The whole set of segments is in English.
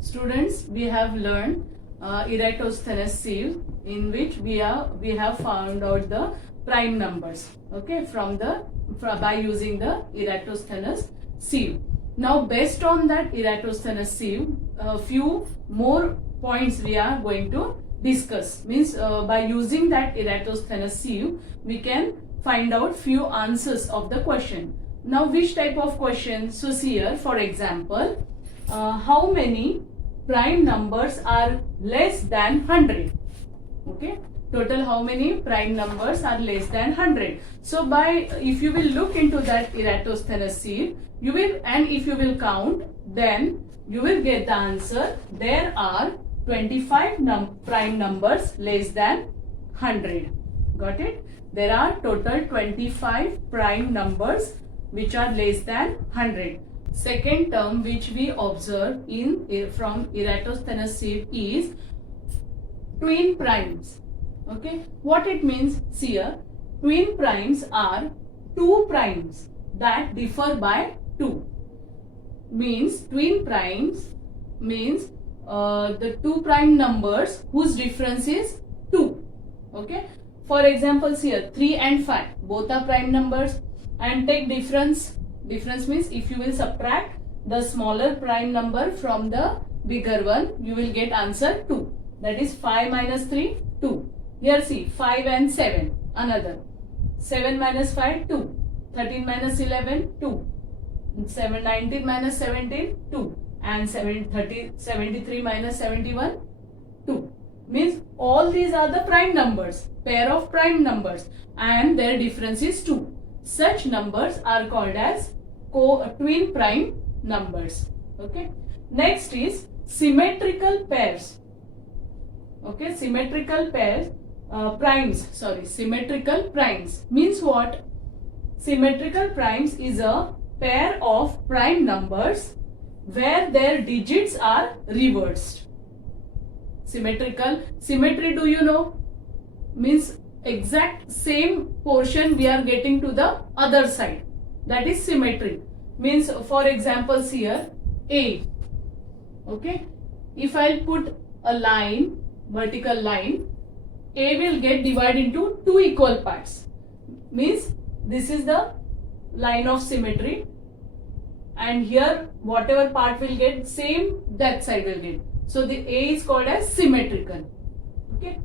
Students, we have learned Eratosthenes sieve, in which we have found out the prime numbers, okay, by using the Eratosthenes sieve. Now, based on that Eratosthenes sieve, a few more points we are going to discuss. Means by using that Eratosthenes sieve, we can find out few answers of the question. Now, which type of question? So, see here, for example, how many prime numbers are less than 100? Okay, total how many prime numbers are less than 100? So, if you will look into that Eratosthenes sieve, you will, and if you will count, then you will get the answer. There are 25 prime numbers less than 100. Got it? There are total 25 prime numbers which are less than 100. Second term which we observe from Eratosthenes sieve is twin primes. Okay, what it means? See here, twin primes are two primes that differ by 2. Means twin primes means the two prime numbers whose difference is 2. Okay, for example, see here, 3 and 5 both are prime numbers, and take difference. Difference means if you will subtract the smaller prime number from the bigger one, you will get answer 2. That is 5 minus 3, 2. Here see, 5 and 7, another. 7 minus 5, 2. 13 minus 11, 2. 19 minus 17, 2. And 73 minus 71, 2. Means all these are the prime numbers, pair of prime numbers, and their difference is 2. Such numbers are called as twin prime numbers. Okay. Next is symmetrical pairs. Okay, symmetrical pairs, symmetrical primes means what? Symmetrical primes is a pair of prime numbers where their digits are reversed. Symmetry, do you know? Means exact same portion we are getting to the other side. That is symmetry. Means, for example, here A. Okay, if I put a line, vertical line, A will get divided into 2 equal parts. Means this is the line of symmetry, and here whatever part will get, same that side will get. So the A is called as symmetrical. Okay,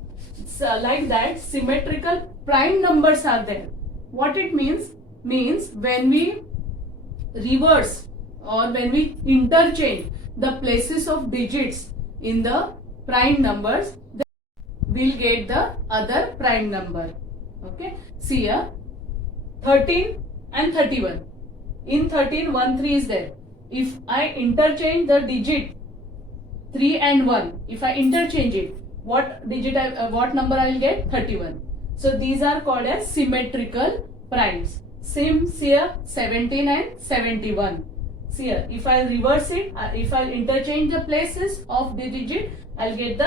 so like that, symmetrical prime numbers are there. What it means? Means when we reverse or when we interchange the places of digits in the prime numbers, then we'll get the other prime number. Okay, see here, 13 and 31. In 13, 1 3 is there. If I interchange the digit 3 and 1, if I interchange it, what number I will get? 31. So these are called as symmetrical primes. Same here, 17 and 71. See here, if I reverse it, if I interchange the places of the digit, I'll get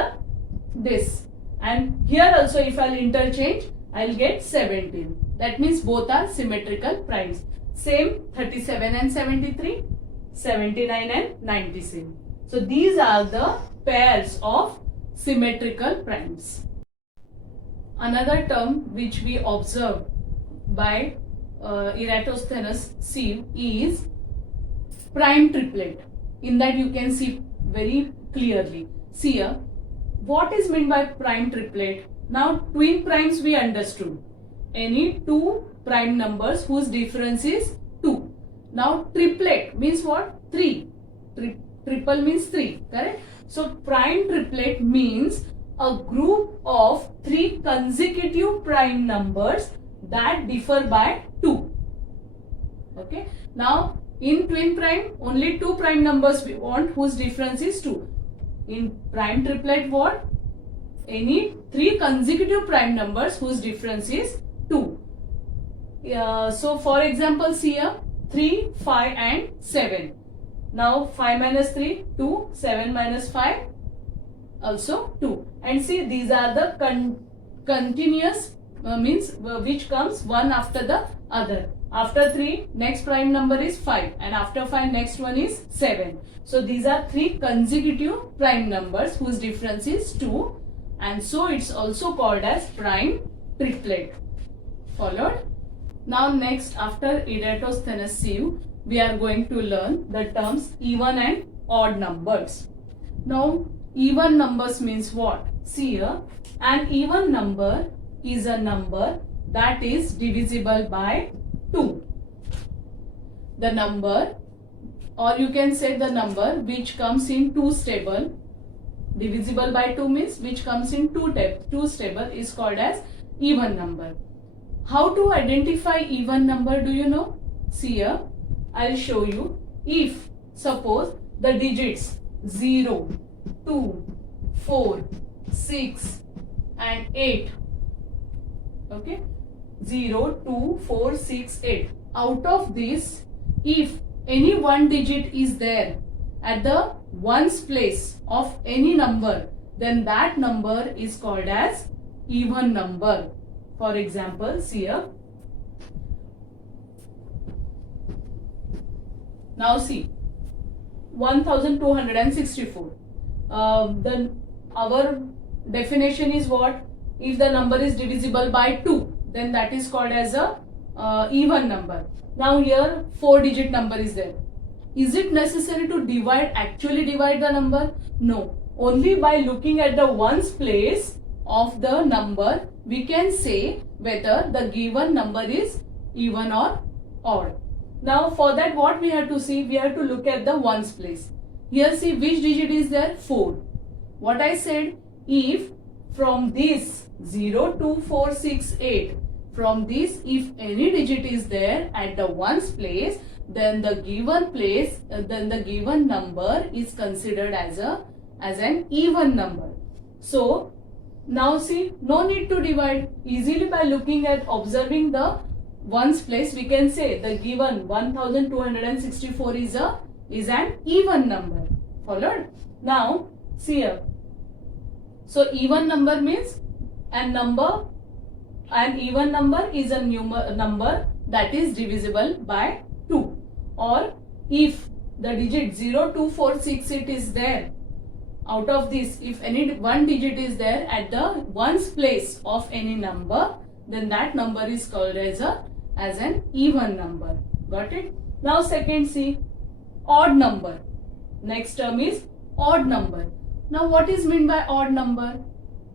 this. And here also, if I'll interchange, I'll get 17. That means both are symmetrical primes. Same 37 and 73, 79 and 96. So these are the pairs of symmetrical primes. Another term which we observe by Eratosthenes sieve is prime triplet. In that you can see very clearly. See here, what is meant by prime triplet? Now twin primes we understood. Any two prime numbers whose difference is 2. Now triplet means what? 3. Triple means 3, correct? So prime triplet means a group of 3 consecutive prime numbers that differ by 2. Okay. Now in twin prime, only 2 prime numbers we want whose difference is 2. In prime triplet, what? Any 3 consecutive prime numbers whose difference is 2. So for example, see here, 3, 5 and 7. Now 5 minus 3, 2, 7 minus 5, also 2. And see, these are the continuous means which comes one after the other. After 3, next prime number is 5, and after 5, next one is 7. So these are 3 consecutive prime numbers whose difference is 2, and so it's also called as prime triplet. Followed? Now next, after Eratosthenes sieve, we are going to learn the terms even and odd numbers. Now even numbers means what? See here, an even number is a number that is divisible by 2. The number, or you can say the number which comes in 2's table, divisible by 2 means which comes in 2's table, is called as even number. How to identify even number, do you know? See here, I'll show you. If suppose the digits 0, 2, 4, 6 and 8, okay, 0, 2, 4, 6, 8. Out of this, if any one digit is there at the ones place of any number, then that number is called as even number. For example, see here. Now see, 1264. Our definition is what? If the number is divisible by 2, then that is called as a even number. Now here 4-digit number is there. Is it necessary to actually divide the number? No. Only by looking at the ones place of the number, we can say whether the given number is even or odd. Now for that, what we have to see? We have to look at the ones place. Here see which digit is there? 4. What I said, if from this 0, 2, 4, 6, 8, from this if any digit is there at the ones place, then the given number is considered as an even number. So now see, no need to divide. Easily by looking at observing the ones place, we can say the given 1264 is an even number. Followed? Now see here. So even number means an even number is a number that is divisible by 2. Or if the digit 0, 2, 4, 6, 8 is there, out of this, if any one digit is there at the ones place of any number, then that number is called as an even number. Got it? Now second, see, odd number. Next term is odd number. Now what is meant by odd number?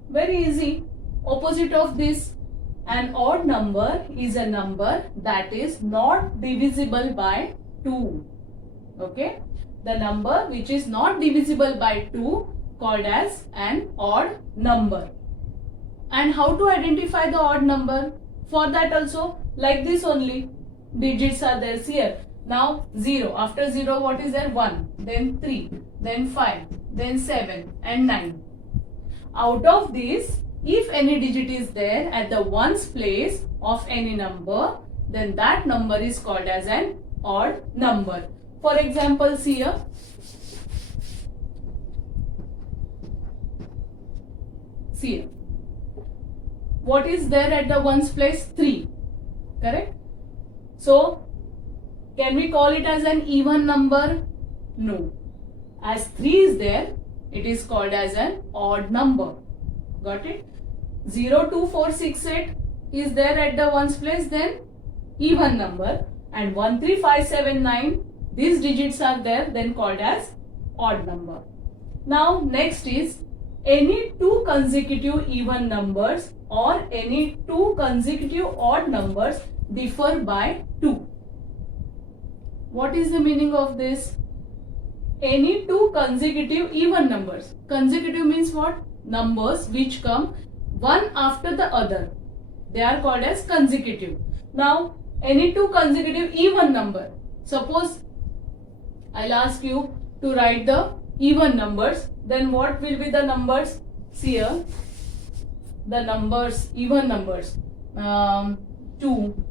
Very easy. Opposite of this, an odd number is a number that is not divisible by 2. Okay? The number which is not divisible by 2 called as an odd number. And how to identify the odd number? For that also, like this only, digits are there here. Now 0, after 0 what is there? 1, then 3, then 5, then 7 and 9. Out of this, if any digit is there at the ones place of any number, then that number is called as an odd number. For example, see here. See here. What is there at the ones place? 3. Correct? So, can we call it as an even number? No. As 3 is there, it is called as an odd number. Got it? 0, 2, 4, 6, 8 is there at the ones place, then even number. And 1, 3, 5, 7, 9, these digits are there, then called as odd number. Now next is any 2 consecutive even numbers or any 2 consecutive odd numbers differ by 2. What is the meaning of this? Any 2 consecutive even numbers. Consecutive means what? Numbers which come one after the other. They are called as consecutive. Now, any 2 consecutive even number. Suppose I'll ask you to write the even numbers. Then what will be the numbers? See here. The numbers, even numbers. 2,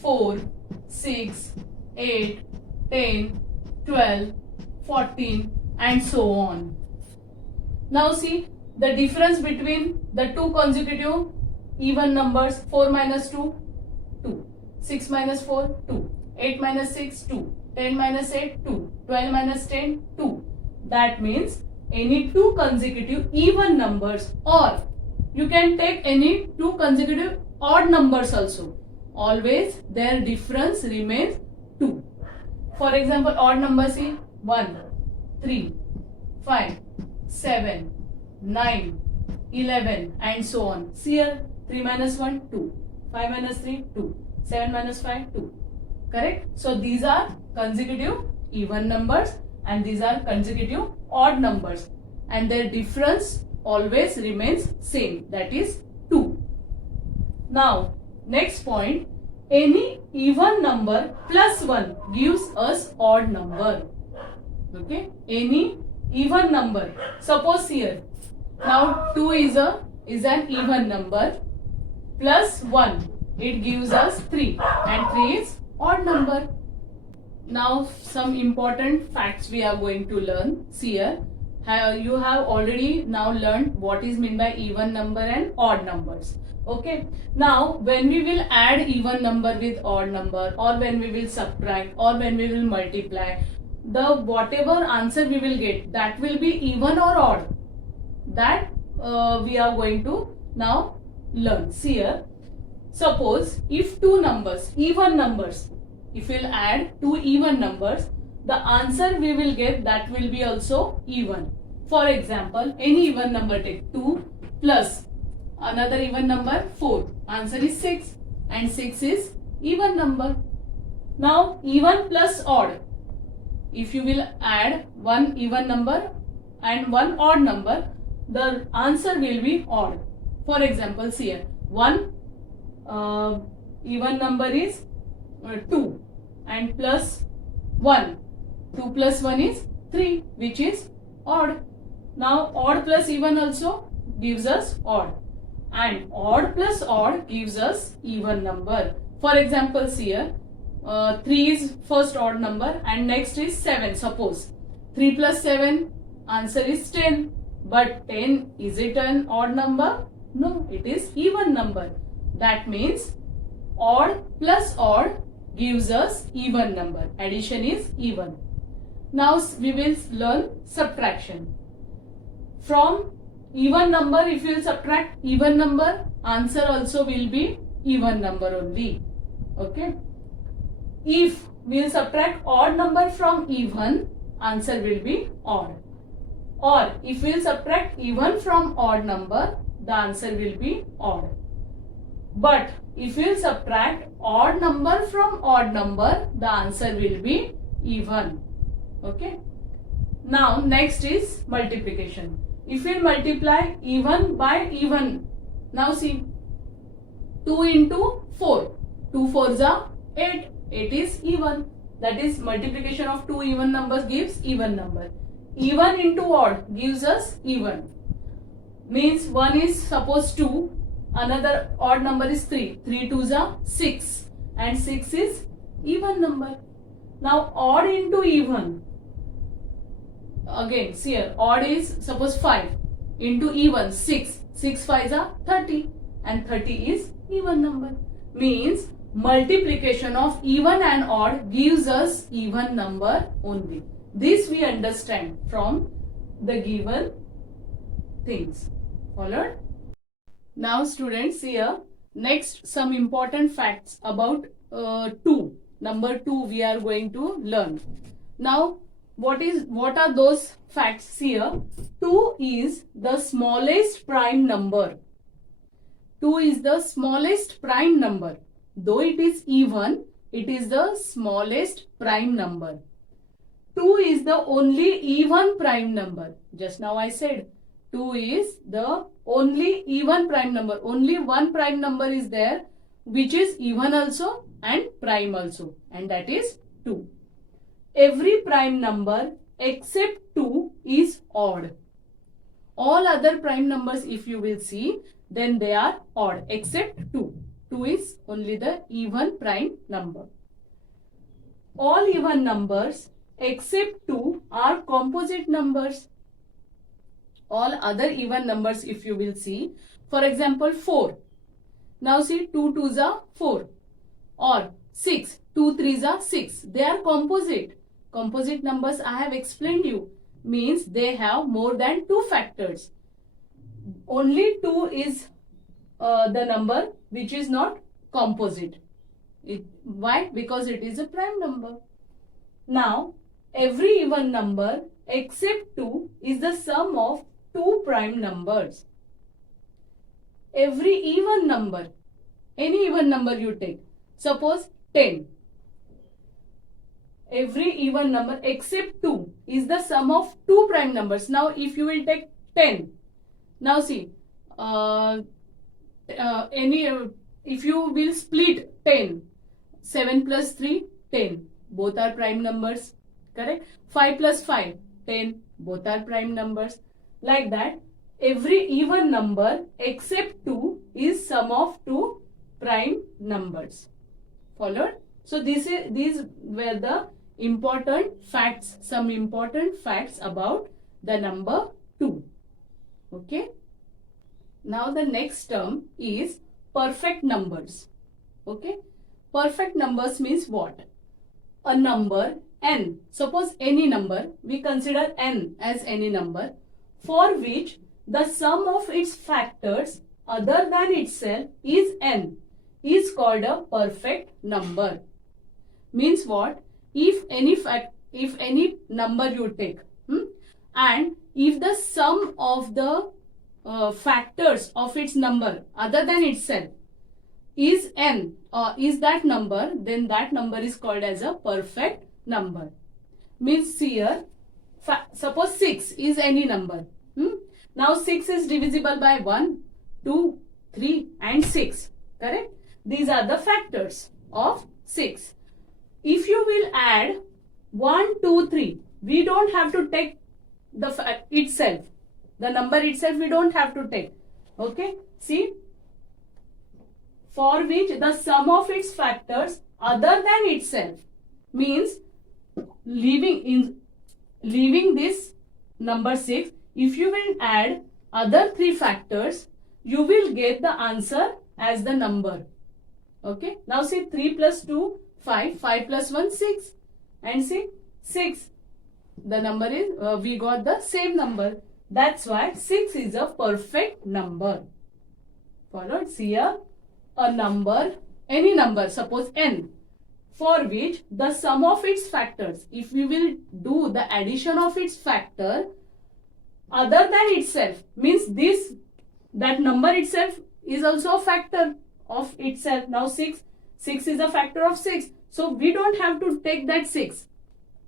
4, 6, 8, 10, 12, 14 and so on. Now see the difference between the 2 consecutive even numbers. 4 minus 2, 2. 6 minus 4, 2. 8 minus 6, 2. 10 minus 8, 2. 12 minus 10, 2. That means any two consecutive even numbers, or you can take any two consecutive odd numbers also. Always their difference remains 2. For example, odd numbers is 1, 3, 5, 7, 9, 11 and so on. See here, 3 minus 1, 2. 5 minus 3, 2. 7 minus 5, 2. Correct? So these are consecutive even numbers and these are consecutive odd numbers, and their difference always remains same, that is 2. Now next point, any even number plus 1 gives us odd number. Okay, any even number. Suppose here, now 2 is an even number, plus 1, it gives us 3, and 3 is odd number. Now some important facts we are going to learn. See here, you have already now learned what is meant by even number and odd numbers. Okay, now when we will add even number with odd number, or when we will subtract, or when we will multiply, the whatever answer we will get, that will be even or odd. That we are going to now learn. See here, suppose if two numbers, even numbers, if we will add two even numbers, the answer we will get, that will be also even. For example, any even number, take 2 plus another even number 4, answer is 6, and 6 is even number. Now even plus odd, if you will add one even number and one odd number, the answer will be odd. For example, see here, one even number is 2 and plus 1. 2 plus 1 is 3, which is odd. Now odd plus even also gives us odd, and odd plus odd gives us even number. For example, see here, 3 is first odd number and next is 7. Suppose 3 plus 7, answer is 10. But 10, is it an odd number? No, it is even number. That means odd plus odd gives us even number. Addition is even. Now we will learn subtraction. From even number, if you will subtract even number, answer also will be even number only. Okay. If we will subtract odd number from even, answer will be odd. Or if we will subtract even from odd number, the answer will be odd. But if we will subtract odd number from odd number, the answer will be even. Okay. Now next is multiplication. If we multiply even by even, now see, 2 into 4, 2 4s are 8, 8 is even. That is multiplication of two even numbers gives even number. Even into odd gives us even. Means one is suppose 2, another odd number is 3. 3 2s are 6 and 6 is even number. Now odd into even. Again, see here, odd is suppose 5 into even 6. 6 5s are 30 and 30 is even number. Means multiplication of even and odd gives us even number only. This we understand from the given things. Followed? Now students, here next some important facts about 2. Number 2 we are going to learn. Now what are those facts here? 2 is the smallest prime number. 2 is the smallest prime number. Though it is even, it is the smallest prime number. 2 is the only even prime number. Just now I said 2 is the only even prime number. Only one prime number is there which is even also and prime also, and that is 2. Every prime number except 2 is odd. All other prime numbers, if you will see, then they are odd except 2. 2 is only the even prime number. All even numbers except 2 are composite numbers. All other even numbers, if you will see, for example 4. Now see, 2 2s are 4. or 6, 2 3s are 6. They are composite. Composite numbers I have explained you, means they have more than 2 factors. Only 2 is the number which is not composite. Why? Because it is a prime number. Now, every even number except 2 is the sum of 2 prime numbers. Every even number, any even number you take, suppose 10. Every even number except 2 is the sum of 2 prime numbers. Now, if you will take 10, now see, if you will split 10, 7 plus 3, 10, both are prime numbers, correct? 5 plus 5, 10, both are prime numbers. Like that, every even number except 2 is sum of 2 prime numbers. Followed? So these were the important facts, some important facts about the number 2. Okay? Now the next term is perfect numbers. Okay? Perfect numbers means what? A number n, suppose any number, we consider n as any number, for which the sum of its factors other than itself is n, is called a perfect number. Means what? If any number you take, and if the sum of the factors of its number other than itself is n, or is that number, then that number is called as a perfect number. Means here, suppose 6 is any number. Now 6 is divisible by 1, 2, 3 and 6. Correct? These are the factors of 6. If you will add 1, 2, 3, we don't have to take the itself. The number itself we don't have to take. Okay? See? For which the sum of its factors other than itself, means leaving this number 6, if you will add other 3 factors, you will get the answer as the number. Okay? Now see, 3 plus 2, 5, 5 plus 1, 6. And see, 6. The number is, we got the same number. That's why 6 is a perfect number. Followed? See here, a number, any number, suppose n, for which the sum of its factors, if we will do the addition of its factor other than itself, means that number itself is also a factor of itself. Now 6 is a factor of 6. So we don't have to take that 6.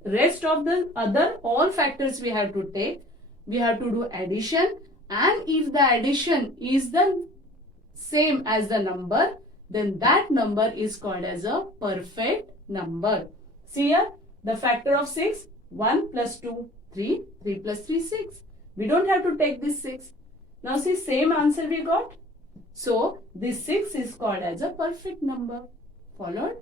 Rest of the other all factors we have to take. We have to do addition, and if the addition is the same as the number, then that number is called as a perfect number. See here, the factor of 6, 1 plus 2, 3, 3 plus 3, 6. We don't have to take this 6. Now see, same answer we got. So this 6 is called as a perfect number. Followed?